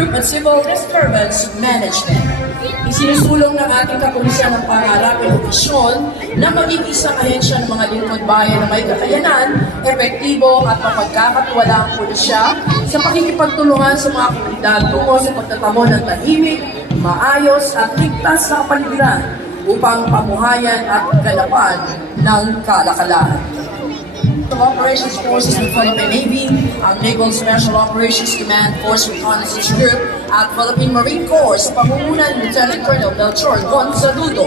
Group at Civil Disturbance Management. Isinusulong ng ating kapulisan ng pangarapin opisyon na maging isang ahensya ng mga lingkod bayan na may kakayanan, epektibo at mapagkakatiwalaang pulisya sa pakikipagtulungan sa mga komunidad tungo sa pagtatamo ng tahimik, maayos at ligtas na kapaligiran upang pamuhayan at galapan ng kalakalan. Special Operations Forces ng Philippine Navy, ang Naval Special Operations Command Force Reconnaissance Group at Philippine Marine Corps sa pangunguna ni Lieutenant Colonel Melchor Gonzaludo.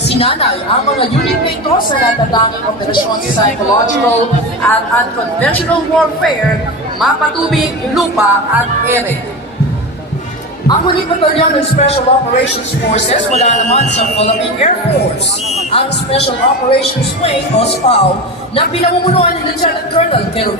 Sinanay ang mga unit na ito sa natatanging operasyon psychological at unconventional warfare, mapatubig, lupa at ere. Ang huling batalyon ng Special Operations Forces wala naman sa Philippine Air Force. Ang Special Operations Wing o SPAW na pinamumunuan ni Lieutenant Colonel Pero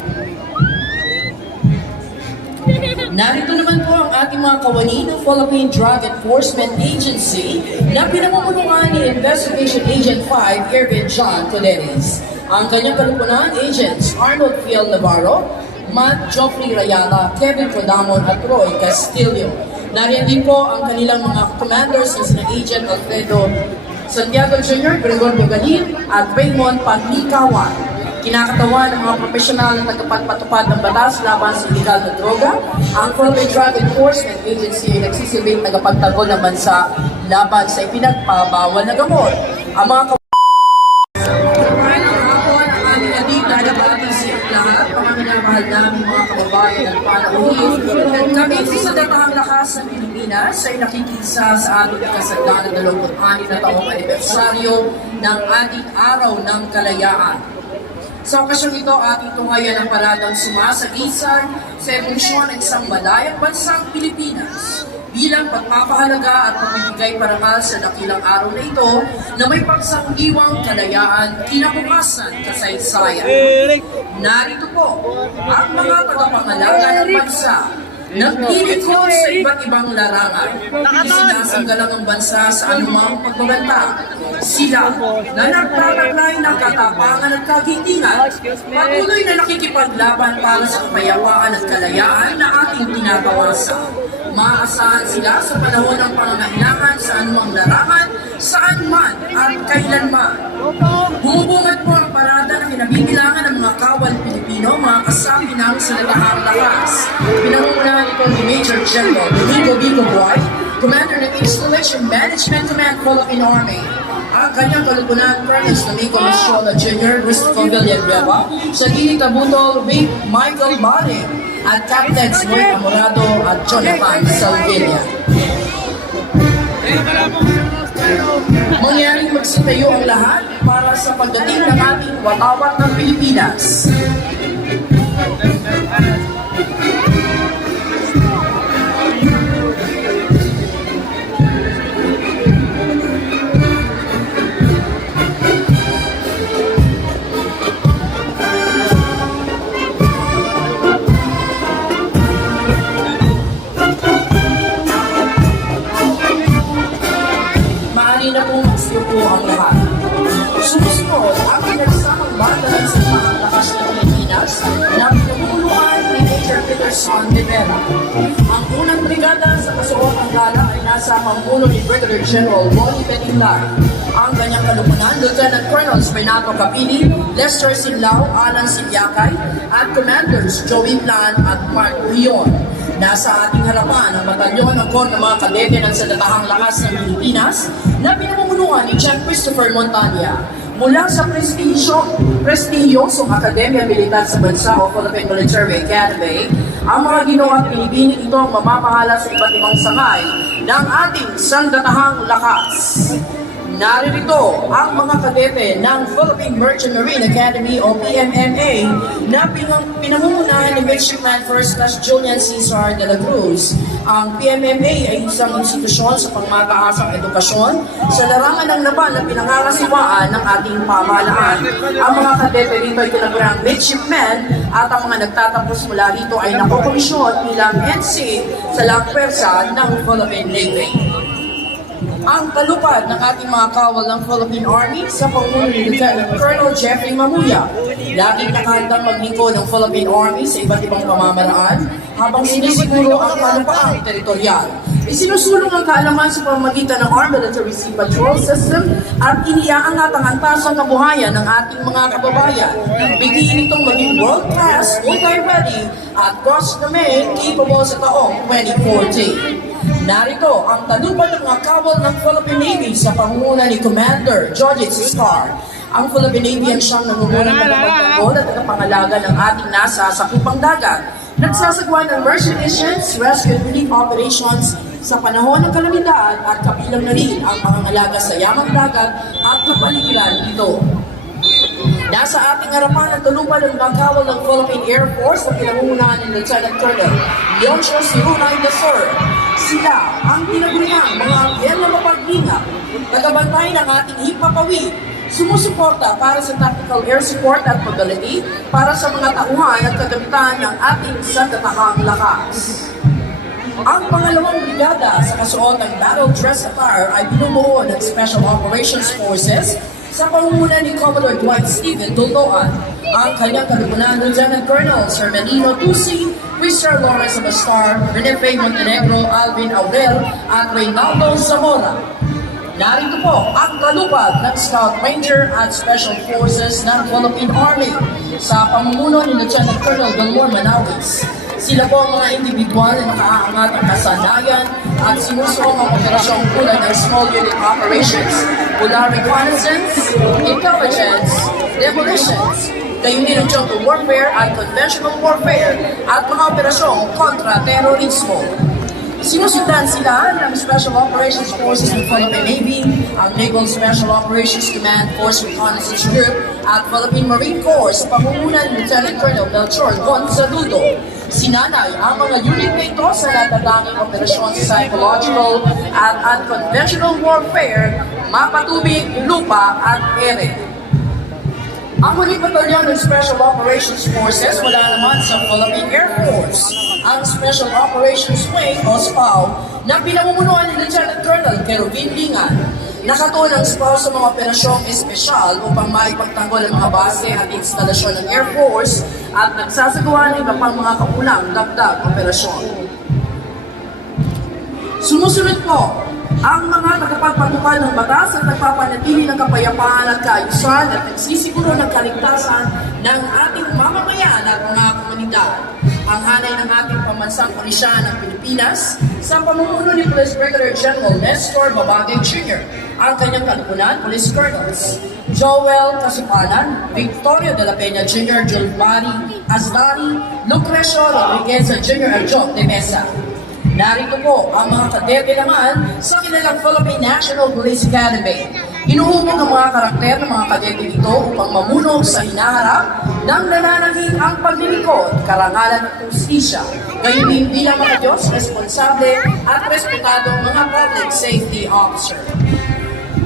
Narito naman po ang ating mga kawani ng Philippine Drug Enforcement Agency na pinamumunuan ni Investigation Agent 5 Irvin John Coleres. Ang kanyang kalipunan, Agents Arnold Fiel Navarro, Matt Joffrey Rayala, Kevin Codamon at Roy Castillo. Nariyan din po ang kanilang mga commanders na sina Agent Alfredo Santiago Jr., Gregor Bugalin at Raymond Panlikawan. Kinakatawan ng mga profesional na tagapagpatupad ng batas laban sa illegal na droga, ang Philippine Drug Enforcement Agency ay nagsisilbing tagapagtanggol ng bansa laban sa ipinagpabawal na gamot. Ang mga Magandang hapon ang aming ating tagapagin sa inyong lahat, mga minamahal namin mga sa datahang lakas ng Pilipinas ay nakikisa sa ating kasagda ng 26 na taong anibersaryo ng ating araw ng kalayaan. Sa okasyong ito, ating tungayan ang paradang sumasagisag sa evolusyon ng isang malayang bansang Pilipinas bilang pagpapahalaga at pagbibigay parangal sa dakilang araw na ito na may pagsanggiwang kalayaan, kinabukasan, kasaysayan. Narito po ang mga tagapangalaga ng bansa Nagpilikod sa iba't ibang larangan. Isinasanggalang ang bansa sa anumang pagbabanta. Sila na nagtataglay ng katapangan at kagitingan, patuloy na nakikipaglaban para sa kapayapaan at kalayaan na ating tinatawasan. Maaasahan sila sa panahon ng pangangailangan sa anumang larangan, saan man at kailanman. Bumubungad po ang parada na kinabibilangan ng mga kawal Pilipino, mga kasapi ng sanatahang lakas. Pinangungunahan ito ni Major General Domingo Bigo Boy, Commander ng Installation Management Command Philippine Army. Ang kanyang kalupunan, Colonel Domingo Mishola Jr., Christopher Villanueva, sa Gini Tabutol, Vic Michael Maring, at Captains Moy Amorado at Jonathan Salvilla. Mangyaring magsitayo ang lahat para sa pagdating ng ating watawat ng Pilipinas. Rivera. Ang unang brigada sa kasuot ang gala ay nasa pamumuno ni Brigadier General Bonnie Petinglar. Ang kanyang kalupunan, Lieutenant Colonels Renato Capini, Lester Sinlao, Alan Sibyakay, at Commanders Joey Plan at Mark Rion. Nasa ating harapan ang batalyon ng kor ng mga kadete ng Sandatahang Lakas ng Pilipinas na pinamumunuan ni Chief Christopher Montanya. Mula sa prestigyo, prestigyosong Akademya Militar sa Bansa o Philippine Military Academy, ang mga ginawa at pinipilit ito ang mamamahala sa iba't ibang sangay ng ating Sandatahang Lakas. Naririto ang mga kadete ng Philippine Merchant Marine Academy o PMMA na pinang, pinamumunahan ni Midshipman First Class Julian Cesar de la Cruz. Ang PMMA ay isang institusyon sa pangmataasang edukasyon sa larangan ng laban na pinangangasiwaan ng ating pamahalaan. Ang mga kadete dito ay tinagurang midshipmen at ang mga nagtatapos mula rito ay nakokomisyon bilang NC sa lang pwersa ng Philippine Navy. Ang kalupad ng ating mga kawal ng Philippine Army sa pangulo ni Lieutenant Colonel Jeffrey Mamuya. Laging nakahandang maglingkod ng Philippine Army sa iba't ibang pamamaraan habang sinisiguro ang kalupaang teritorial. Isinusulong ang kaalaman sa pamamagitan ng Armed Military Sea Patrol System at iniaangat ang antas ng kabuhayan ng ating mga kababayan. Bigyan itong maging world-class, multi-ready at cross-domain capable sa taong 2014. Narito ang talupad ng mga kawal ng Philippine Navy sa pangunguna ni Commander George Scar. Ang Philippine Navy ang siyang nangungunang tagapagtanggol at tagapangalaga ng ating nasa sa kupang dagat. Nagsasagawa ng merchant missions, rescue and relief operations sa panahon ng kalamidad at kabilang na rin ang pangangalaga sa yamang dagat at kapaligiran nito. Nasa ating harapan ang tulupan ng bangkawal ng Philippine Air Force na pinangungunahan ni Lieutenant Colonel Leoncio Sirunay III. Sila ang tinaguriang mga anghel na mapaglinga, tagabantay ng ating hipapawid, sumusuporta para sa tactical air support at mobility para sa mga tauhan at kagamitan ng ating sandatahang lakas. Ang pangalawang brigada sa kasuot ng battle dress attire ay binubuo ng Special Operations Forces sa pangunguna ni Commodore Dwight Stephen Doldoan. Ang kanyang kalipunan, Lieutenant Colonel Sir Menino Tusi, Mr. Lawrence Abastar, Renefe Montenegro, Alvin Aurel, at Reynaldo Zamora. Narito po ang kalupad ng Scout Ranger at Special Forces ng Philippine Army sa pamumuno ni Lieutenant Colonel Belmore Manawis. Sila po ang mga individual na nakaaangat ang kasanayan at sinusuong ang operasyong tulad ng Small Unit Operations, mula reconnaissance, intelligence, demolitions, gayon din ang jungle warfare at conventional warfare at mga operasyong kontra-terorismo. Sinusundan sila ng Special Operations Forces ng Philippine Navy, ang Naval Special Operations Command Force Reconnaissance Group at Philippine Marine Corps sa pangunguna ni Lieutenant Colonel Melchor Gonzaludo. Sinanay ang mga unit na ito sa natatanging operasyon sa psychological at unconventional warfare, mapatubig, lupa at ere. Ang huling batalyon ng Special Operations Forces wala naman sa Philippine Air Force. Ang Special Operations Wing o SPAW na pinamumunuan ni Lieutenant Colonel Kervin Lingan. Nakatuon ang SPAW sa mga operasyong espesyal upang maipagtanggol ang mga base at instalasyon ng Air Force at nagsasagawa ng iba pang mga kapulang dagdag operasyon. Sumusunod po ang mga tagapagpatupad ng batas at nagpapanatili ng kapayapaan at kaayusan at nagsisiguro ng kaligtasan ng ating mamamayan at mga komunidad. Ang hanay ng ating pamansang pulisya ng Pilipinas sa pamumuno ni Police Brigadier General Nestor Babagay Jr. Ang kanyang kalipunan, Police Colonels Joel Kasupanan, Victorio de la Peña Jr., Giovanni Azdani, Lucrecio Rodriguez Jr. at John de Mesa. Narito po ang mga kadete naman sa kanilang Philippine National Police Academy. Inuubog ang mga karakter ng mga kadete dito upang mamunog sa hinaharap ng nananangin ang paglilingkod, karangalan at justisya. Gayon din bilang mga Diyos, responsable at respetadong mga public safety officer.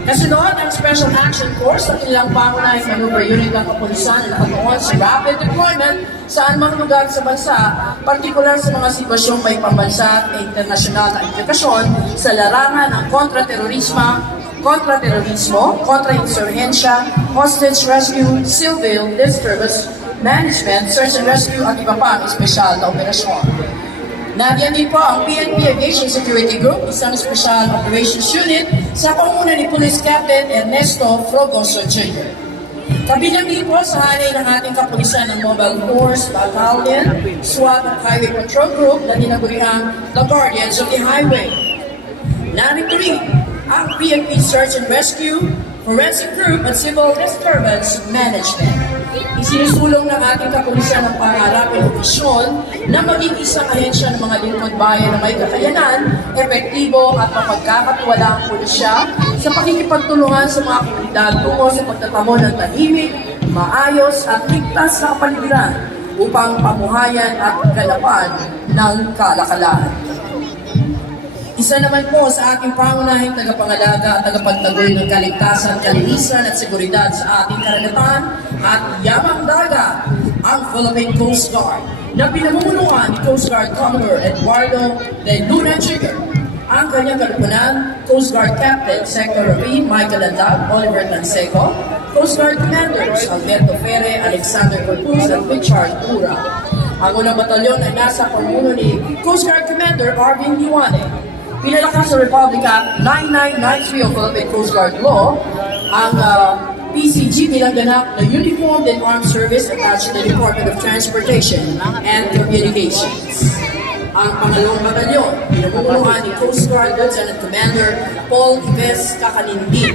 Kasunod ang Special Action Force at ilang pangunahing maneuver unit ng kapulisan na nakatuon sa rapid deployment saan mang lugar sa bansa, partikular sa mga sitwasyong may pambansa at internasyonal na implikasyon sa larangan ng kontraterorismo, kontraterorismo, kontrainsurhensya, hostage rescue, civil disturbance management, search and rescue at iba pang espesyal na operasyon. Nandiyan din po ang PNP Aviation Security Group, isang special operations unit sa panguna ni Police Captain Ernesto Frogoso Jr. Kabilang din po sa hanay ng ating kapulisan ng Mobile Force, Battalion, SWAT at Highway Patrol Group na tinaguriang The Guardians of the Highway. Narito rin ang PNP Search and Rescue, Forensic Group at Civil Disturbance Management. Isinusulong ng ating kapulisan ng pangarap at misyon na maging isang ahensya ng mga lingkod bayan na may kakayanan, epektibo at mapagkakatiwala ang pulisya sa pakikipagtulungan sa mga komunidad tungo sa pagtatamo ng tahimik, maayos at ligtas na kapaligiran upang pamuhayan at kalapan ng kalakalan. Isa naman po sa ating pangunahing tagapangalaga at tagapagtagoy ng kaligtasan, kalinisan at seguridad sa ating karagatan at yamang dagat, ang Philippine Coast Guard na pinamumunuan ni Coast Guard Commodore Eduardo de Luna Jr. Ang kanyang kalupunan, Coast Guard Captain Marine Michael Andag, Oliver Tanseco, Coast Guard Commanders Alberto Ferre, Alexander Corpus at Richard Tura. Ang unang batalyon ay nasa pamuno ni Coast Guard Commander Arvin Liwane. Pinalakas sa Republic Act 9993 of Philippine Coast Guard Law, ang ah, PCG bilang ganap na Uniformed and Armed Service attached to the Department of Transportation and Communications. Ang pangalawang batalyon, pinamumunuan ni Coast Guard Lieutenant Commander Paul Ives Kakalindi.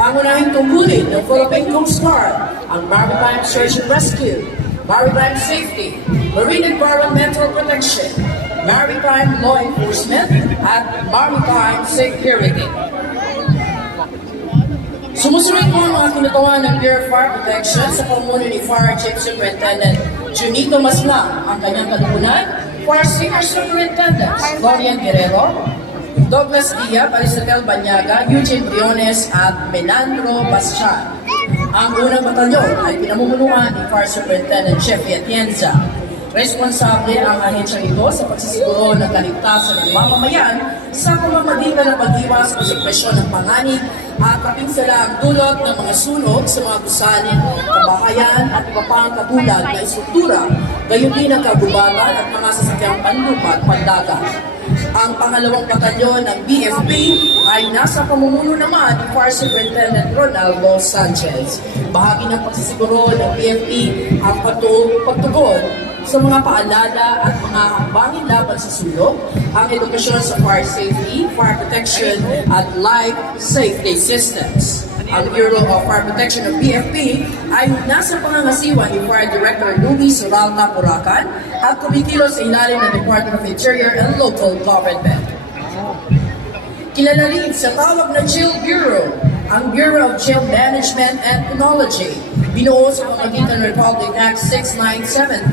Pangunahing tungkulin ng Philippine Coast Guard ang Maritime Search and Rescue, Maritime Safety, Marine Environmental Protection, Maritime Law Enforcement, at Maritime Security. Sumusunod po ang mga kinutawan ng Bureau of Fire Protection sa pamuno ni Fire Chief Superintendent Junito Maslang, ang kanyang kalupunan, Fire Senior Superintendents Florian Guerrero, Douglas Dia, Aristotel Banyaga, Eugene Briones at Menandro Bastian. Ang unang batalyon ay pinamumunuan ni Fire Superintendent Chef Atienza. Responsable ang ahensyang ito sa pagsisiguro ng kaligtasan ng mamamayan sa pamamagitan ng pag-iwas sa suppresyon ng panganib at kapinsala ang dulot ng mga sunog sa mga gusaling, kabahayan at iba pang katulad na istruktura, gayon din ang kagubatan at mga sasakyang panlupa at pandagat. Ang pangalawang batalyon ng BFP ay nasa pamumuno naman ni Fire Superintendent Ronaldo Sanchez. Bahagi ng pagsisiguro ng BFP ang patu- pagtugon sa mga paalala at mga hambangin laban sa sulok, ang edukasyon sa fire safety, fire protection, at life safety systems. Ang Bureau of Fire Protection ng BFP ay nasa pangangasiwa ni Fire Director Luis Ralta Puracan at kumikilos sa ilalim ng Department of Interior and Local Government. Kilala rin sa tawag na Jail Bureau, ang Bureau of Jail Management and Penology. Binuo sa pamagitan ng Republic Act 6975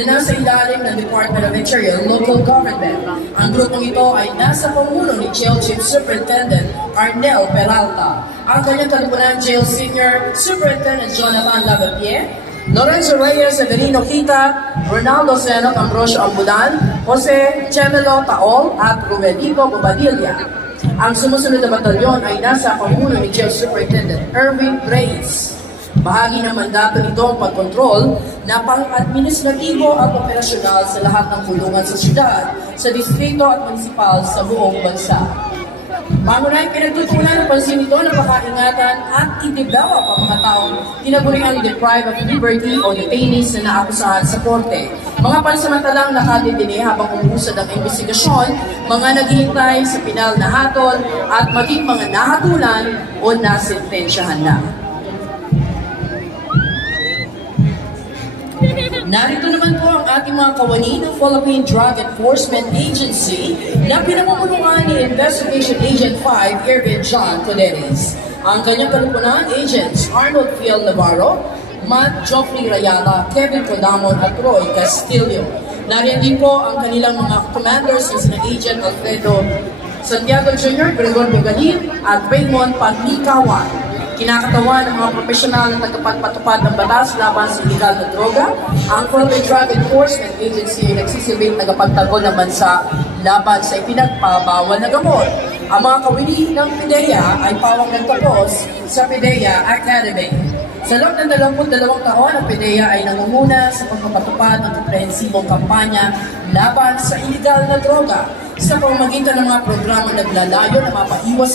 na nasa ilalim ng Department of Interior Local Government. Ang grupong ito ay nasa pamuno ni Jail Chief Superintendent Arnel Peralta. Ang kanyang kalipunan Jail Senior Superintendent Jonathan Lavapie, Lorenzo Reyes Severino Kita, Ronaldo Seno Ambrosio Ambulan, Jose Chemelo Taol at Rubenico Bobadilla. Ang sumusunod na batalyon ay nasa pamuno ni Jail Superintendent Erwin Reyes. Bahagi ng mandato nito ang pagkontrol na pang-administratibo at operasyonal sa lahat ng kulungan sa syudad, sa distrito at munisipal sa buong bansa. Pangunahing pinagtutunan ng pansin nito ng pakaingatan at i-develop ang mga taong tinaguriang deprived of liberty o detainees na naakusahan sa korte. Mga pansamantalang nakadetine habang umuusad ang investigasyon, mga naghihintay sa pinal na hatol at maging mga nahatulan o nasentensyahan na. Narito naman po ang ating mga kawani ng Philippine Drug Enforcement Agency na pinamumunuan ni Investigation Agent 5 Irvin John Coleres. Ang kanyang kalupunan, Agents Arnold Fiel Navarro, Matt Joffrey Rayala, Kevin Codamon at Roy Castillo. Nariyan din po ang kanilang mga commanders na sina Agent Alfredo Santiago Jr., Gregorio Galin at Raymond Panlikawan kinakatawan ng mga profesional na tagapagpatupad ng batas laban sa illegal na droga. Ang Philippine Drug Enforcement Agency ay nagsisilbing tagapagtanggol ng bansa laban sa ipinagpabawal na gamot. Ang mga kawili ng PIDEA ay pawang nagtapos sa PIDEA Academy. Sa loob ng 22 taon, ang PIDEA ay nangunguna sa pagpapatupad ng komprehensibong kampanya laban sa illegal na droga sa pamamagitan ng mga programa naglalayo na mapaiwas